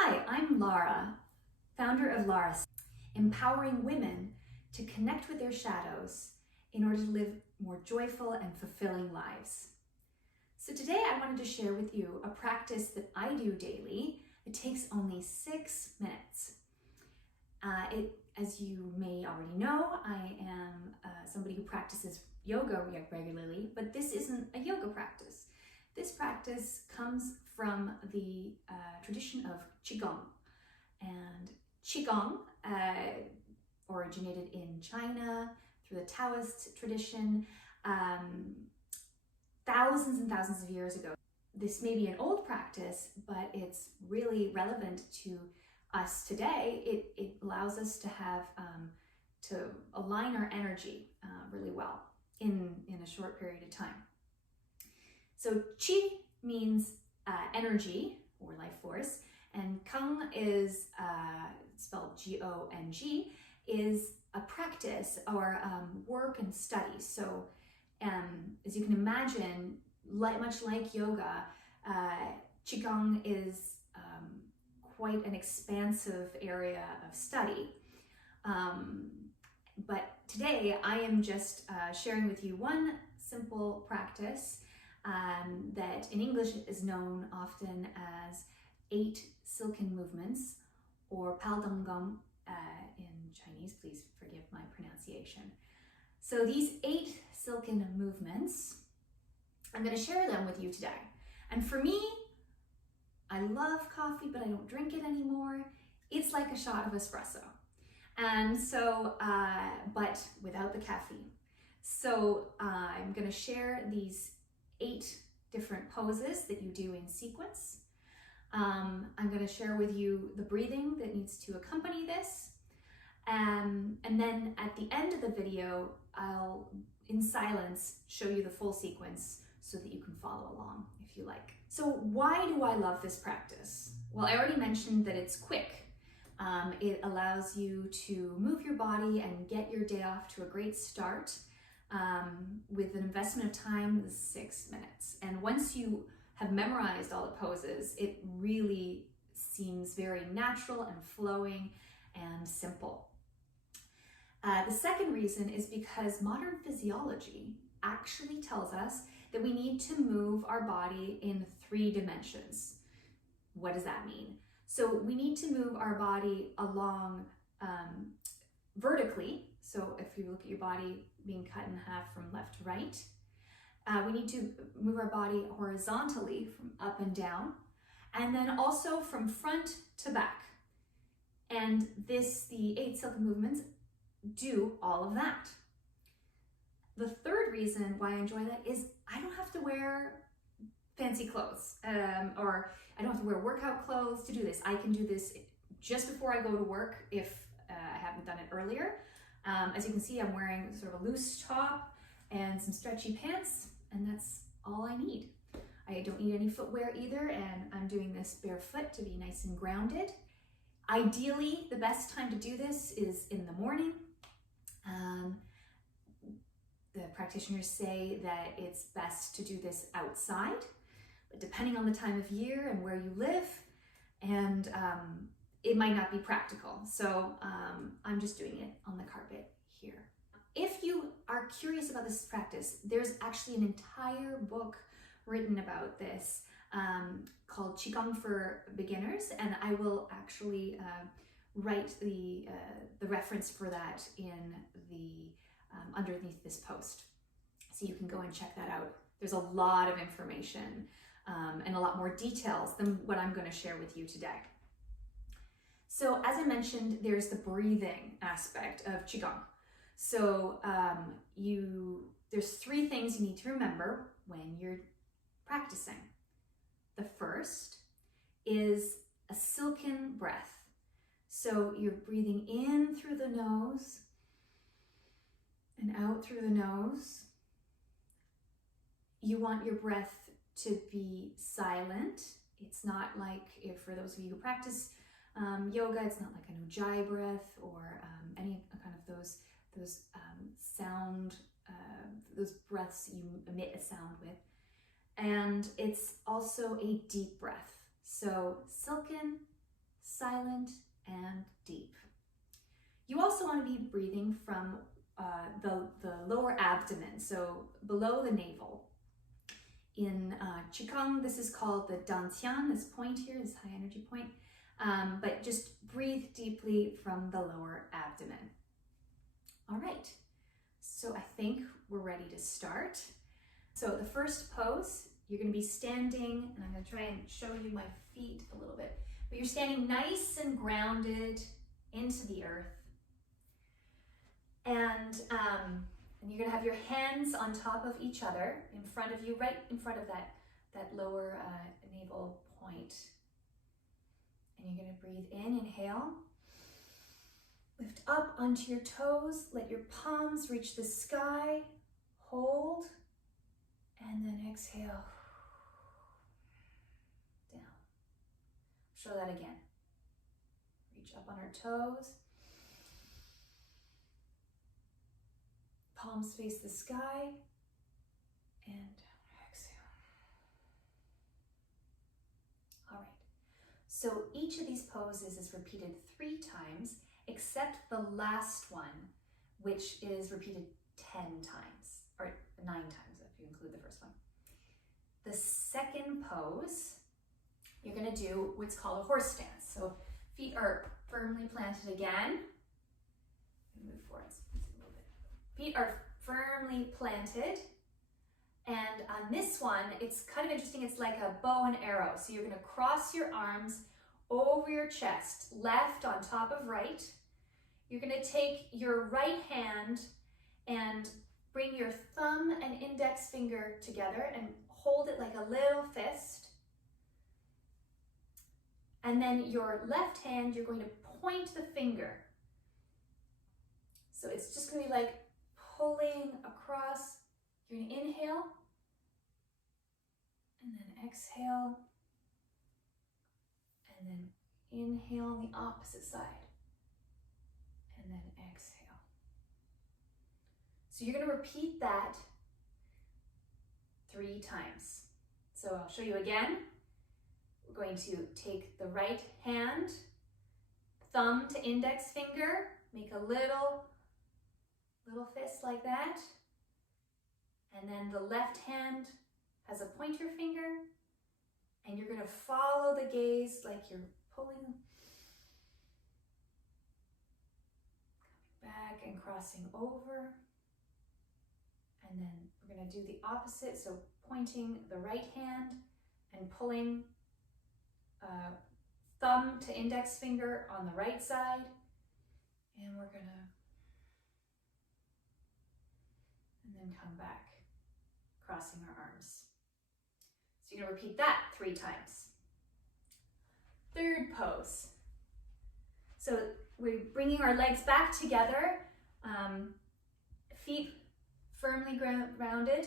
Hi, I'm Lara, founder of Larasah, empowering women to connect with their shadows in order to live more joyful and fulfilling lives. So today I wanted to share with you a practice that I do daily. It takes only 6 minutes. As you may already know, I am somebody who practices yoga regularly, but this isn't a yoga practice. This practice comes from the tradition of Qi Gong. And Qi Gong originated in China through the Taoist tradition thousands and thousands of years ago. This may be an old practice, but it's really relevant to us today. It allows us to have to align our energy really well in a short period of time. So Qi means energy or life force, and Gong is spelled G-O-N-G, is a practice or work and study. So as you can imagine, much like yoga, Qigong is quite an expansive area of study. But today I am just sharing with you one simple practice that in English is known often as 8 Silken Movements, or Paldangam in Chinese. Please forgive my pronunciation. So these 8 silken movements, I'm going to share them with you today. And for me, I love coffee, but I don't drink it anymore. It's like a shot of espresso. And so, but without the caffeine. So I'm going to share these 8 different poses that you do in sequence. I'm going to share with you the breathing that needs to accompany this. And then at the end of the video, I'll, in silence, show you the full sequence so that you can follow along if you like. So why do I love this practice? Well, I already mentioned that it's quick. It allows you to move your body and get your day off to a great start with an investment of time of 6 minutes. And once you have memorized all the poses, it really seems very natural and flowing and simple. The second reason is because modern physiology actually tells us that we need to move our body in 3 dimensions. What does that mean? So we need to move our body along vertically. So if you look at your body being cut in half from left to right, we need to move our body horizontally from up and down, and then also from front to back. And the 8 Silken Movements do all of that. The third reason why I enjoy that is I don't have to wear fancy clothes, or I don't have to wear workout clothes to do this. I can do this just before I go to work if I haven't done it earlier. As you can see, I'm wearing sort of a loose top and some stretchy pants, and that's all I need. I don't need any footwear either, and I'm doing this barefoot to be nice and grounded. Ideally, the best time to do this is in the morning. The practitioners say that it's best to do this outside, but depending on the time of year and where you live, and it might not be practical. So I'm just doing it on the carpet here. If you are curious about this practice, there's actually an entire book written about this called Qi Gong for Beginners, and I will actually write the reference for that in the underneath this post, so you can go and check that out. There's a lot of information and a lot more details than what I'm going to share with you today. So as I mentioned, there's the breathing aspect of Qigong. So there's 3 things you need to remember when you're practicing. The first is a silken breath. So you're breathing in through the nose and out through the nose. You want your breath to be silent. It's not like, for those of you who practice yoga, it's not like an ujjayi breath or any kind of those sound, those breaths you emit a sound with. And it's also a deep breath. So silken silent and deep. You also want to be breathing from the lower abdomen, so below the navel. In Qi Gong, this is called the dantian, this point here, this high energy point. But just breathe deeply from the lower abdomen. All right, so I think we're ready to start. So the first pose, you're going to be standing, and I'm going to try and show you my feet a little bit, but you're standing nice and grounded into the earth. And you're going to have your hands on top of each other in front of you, right in front of that lower navel point. And you're going to breathe in, inhale. Lift up onto your toes, let your palms reach the sky, hold, and then exhale. Down. Show that again. Reach up on our toes. Palms face the sky, and exhale. All right, so each of these poses is repeated 3 times, except the last one, which is repeated 10 times, or 9 times if you include the first one. The second pose, you're gonna do what's called a horse stance. So feet are firmly planted again. Move forward. Feet are firmly planted, and on this one, it's kind of interesting. It's like a bow and arrow. So you're going to cross your arms over your chest, left on top of right. You're going to take your right hand and bring your thumb and index finger together and hold it like a little fist. And then your left hand, you're going to point the finger. So it's just going to be like pulling across. You're going to inhale and then exhale, and then inhale on the opposite side and then exhale. So you're going to repeat that 3 times. So I'll show you again. We're going to take the right hand, thumb to index finger, make a little fist like that. And then the left hand has a pointer finger, and you're going to follow the gaze like you're pulling back and crossing over. And then we're going to do the opposite, so pointing the right hand and pulling thumb to index finger on the right side. And we're going to then come back, crossing our arms. So you're going to repeat that 3 times. Third pose. So we're bringing our legs back together, feet firmly grounded.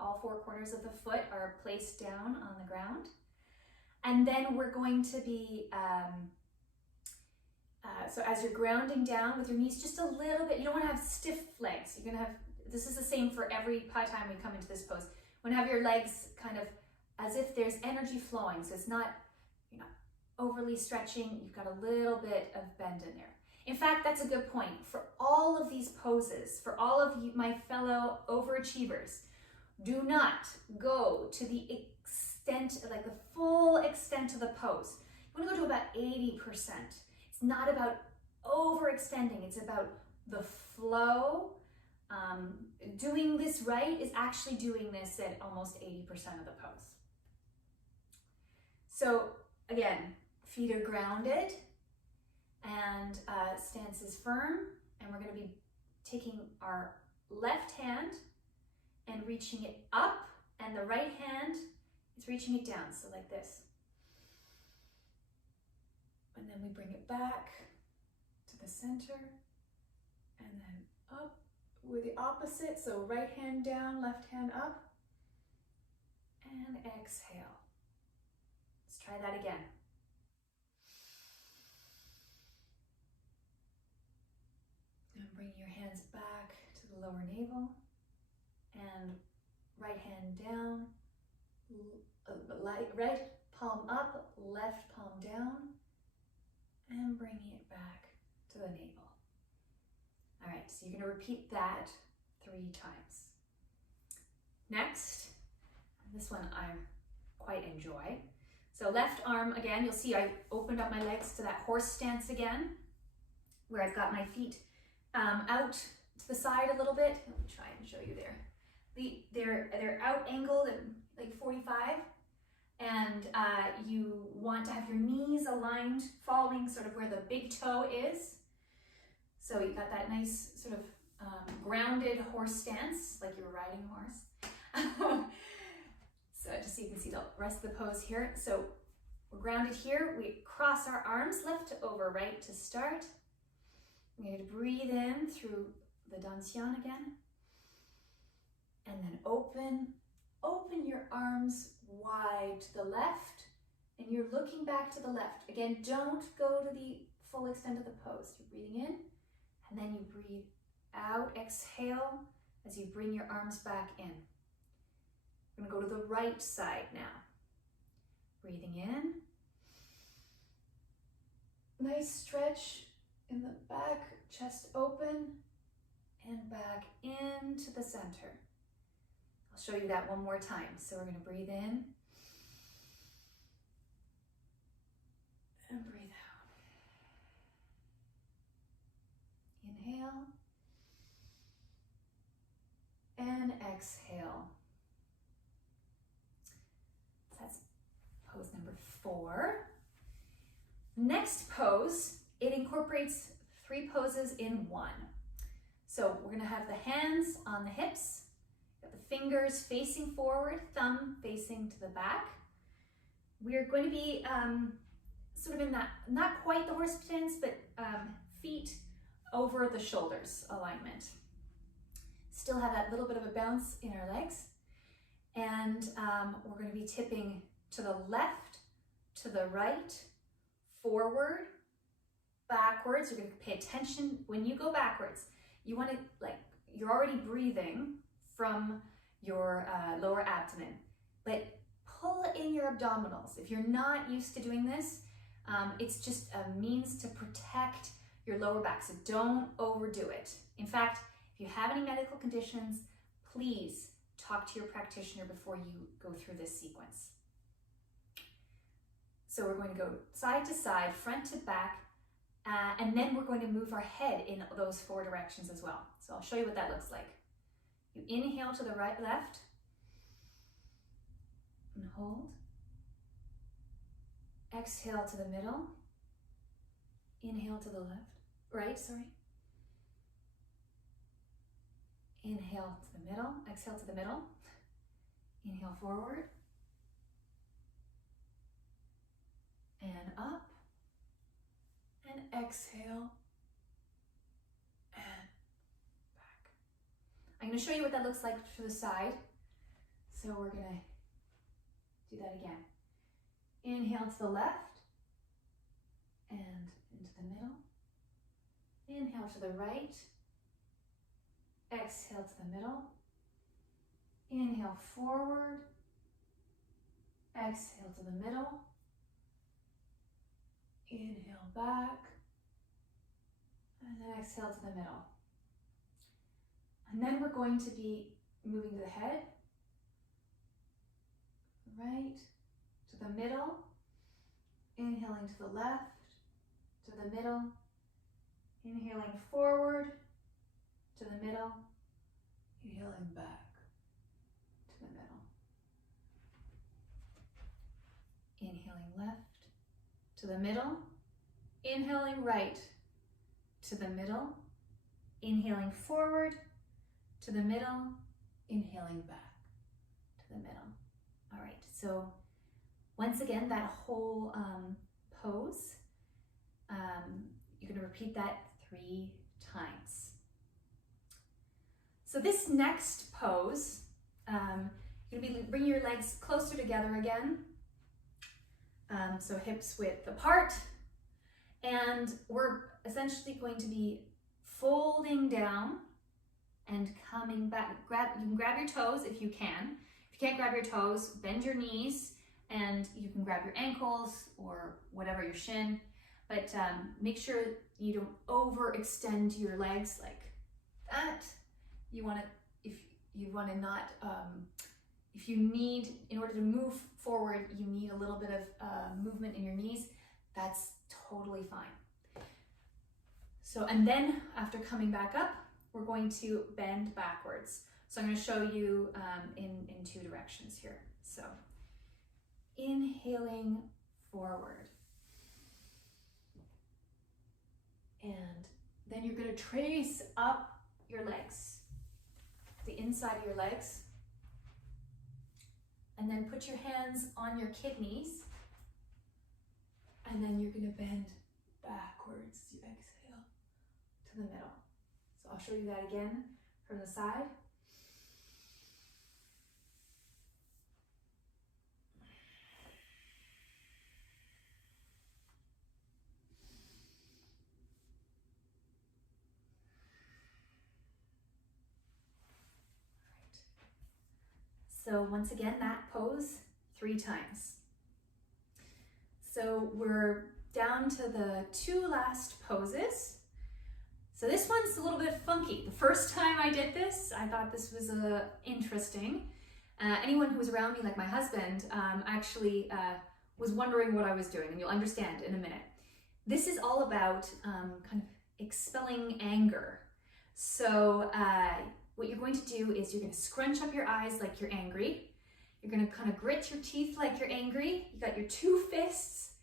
All 4 corners of the foot are placed down on the ground. And then we're going to be, so as you're grounding down with your knees just a little bit, you don't want to have stiff legs. You're going to have, this is the same for every time we come into this pose. You want to have your legs kind of as if there's energy flowing. So it's not, you're not overly stretching. You've got a little bit of bend in there. In fact, that's a good point. For all of these poses, for all of you, my fellow overachievers, do not go to the extent, like the full extent of the pose. You want to go to about 80%. It's not about overextending. It's about the flow. Doing this right is actually doing this at almost 80% of the pose. So again, feet are grounded and stance is firm, and we're going to be taking our left hand and reaching it up, and the right hand is reaching it down, so like this. And then we bring it back to the center, and then up. We're the opposite, so right hand down, left hand up, and exhale. Let's try that again. And bring your hands back to the lower navel, and right hand down, right palm up, left palm down, and bringing it back to the navel. All right, so you're going to repeat that 3 times. Next, this one I quite enjoy. So left arm again, you'll see I opened up my legs to that horse stance again, where I've got my feet out to the side a little bit. Let me try and show you there. They're out angled at like 45, and you want to have your knees aligned, following sort of where the big toe is. So you got that nice sort of grounded horse stance, like you were riding a horse. So just so you can see the rest of the pose here. So we're grounded here. We cross our arms left to over right to start. We're going to breathe in through the dantian again. And then open your arms wide to the left. And you're looking back to the left. Again, don't go to the full extent of the pose. You're breathing in, and then you breathe out. Exhale as you bring your arms back in. We're going to go to the right side now. Breathing in. Nice stretch in the back, chest open, and back into the center. I'll show you that one more time. So we're going to breathe in and breathe out. Inhale and exhale. That's pose number 4. Next pose, it incorporates 3 poses in one. So we're going to have the hands on the hips, got the fingers facing forward, thumb facing to the back. We're going to be sort of in that, not quite the horse stance, but feet over the shoulders alignment. Still have that little bit of a bounce in our legs. And we're going to be tipping to the left, to the right, forward, backwards. You're going to pay attention when you go backwards. You want to, like, you're already breathing from your lower abdomen, but pull in your abdominals. If you're not used to doing this, it's just a means to protect your lower back, so don't overdo it. In fact, if you have any medical conditions, please talk to your practitioner before you go through this sequence. So we're going to go side to side, front to back, and then we're going to move our head in those 4 directions as well. So I'll show you what that looks like. You inhale to the right, left, and hold. Exhale to the middle. Inhale to the left, right, sorry. Inhale to the middle, exhale to the middle. Inhale forward. And up. And exhale. And back. I'm going to show you what that looks like to the side. So we're going to do that again. Inhale to the left. And into the middle. Inhale to the right. Exhale to the middle. Inhale forward. Exhale to the middle. Inhale back. And then exhale to the middle. And then we're going to be moving to the head. Right to the middle. Inhaling to the left. To the middle. Inhaling forward. To the middle, inhaling back to the middle. Inhaling left to the middle, inhaling right to the middle, inhaling forward to the middle, inhaling back to the middle. All right, so once again, that whole pose, you're going to repeat that 3 times. So this next pose, you're going to be bringing your legs closer together again. So hips width apart. And we're essentially going to be folding down and coming back. You can grab your toes if you can. If you can't grab your toes, bend your knees and you can grab your ankles or whatever, your shin. but make sure you don't overextend your legs like that. You want to, if you need, in order to move forward, you need a little bit of movement in your knees, that's totally fine. So, and then after coming back up, we're going to bend backwards. So I'm going to show you in two directions here. So inhaling forward. And then you're going to trace up your legs, the inside of your legs. And then put your hands on your kidneys. And then you're going to bend backwards. You exhale to the middle. So I'll show you that again from the side. So once again, that pose 3 times. So we're down to the 2 last poses. So this one's a little bit funky. The first time I did this, I thought this was interesting. Anyone who was around me, like my husband, actually was wondering what I was doing, and you'll understand in a minute. This is all about kind of expelling anger. So what you're going to do is you're going to scrunch up your eyes like you're angry. You're going to kind of grit your teeth like you're angry. You got your 2 fists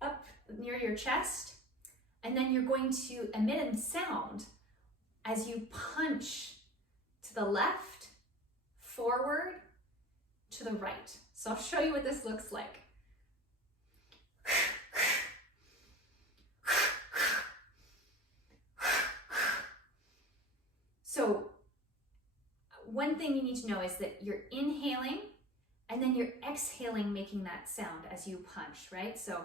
up near your chest. And then you're going to emit a sound as you punch to the left, forward, to the right. So I'll show you what this looks like. So one thing you need to know is that you're inhaling and then you're exhaling, making that sound as you punch, right? So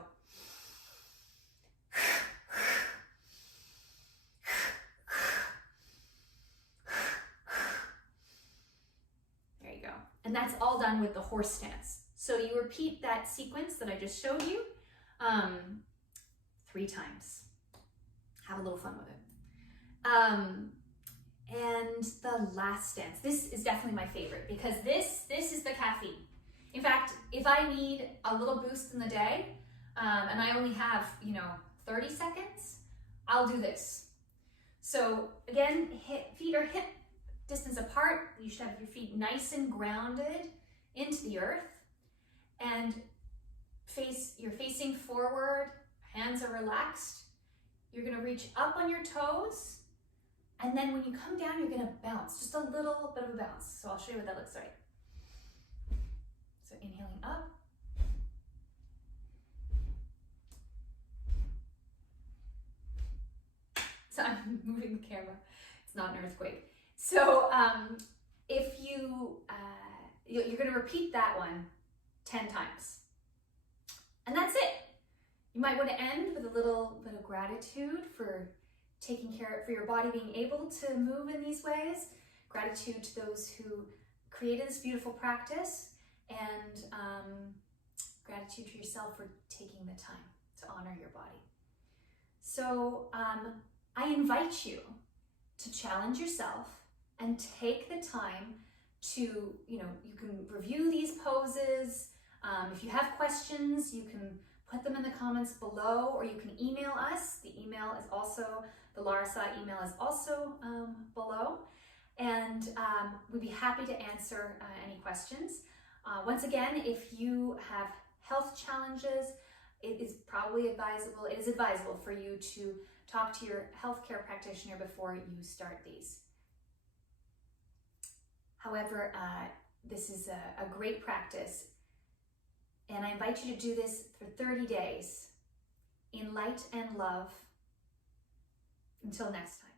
there you go. And that's all done with the horse stance. So you repeat that sequence that I just showed you 3 times. Have a little fun with it. And the last stance, this is definitely my favorite because this is the caffeine. In fact, if I need a little boost in the day and I only have, 30 seconds, I'll do this. So again, feet are hip distance apart. You should have your feet nice and grounded into the earth, and you're facing forward, hands are relaxed. You're gonna reach up on your toes, and then when you come down, you're gonna bounce, just a little bit of a bounce. So I'll show you what that looks like. So inhaling up. So I'm moving the camera, it's not an earthquake. So if you're gonna repeat that one 10 times. And that's it. You might wanna end with a little bit of gratitude for taking care for your body being able to move in these ways. Gratitude to those who created this beautiful practice, and gratitude to yourself for taking the time to honor your body. So I invite you to challenge yourself and take the time to, you can review these poses. If you have questions, you can put them in the comments below, or you can email us. The email is also, the Larasah email is also below. And we'd be happy to answer any questions. Once again, if you have health challenges, it is advisable for you to talk to your healthcare practitioner before you start these. However, this is a great practice, and I invite you to do this for 30 days in light and love. Until next time.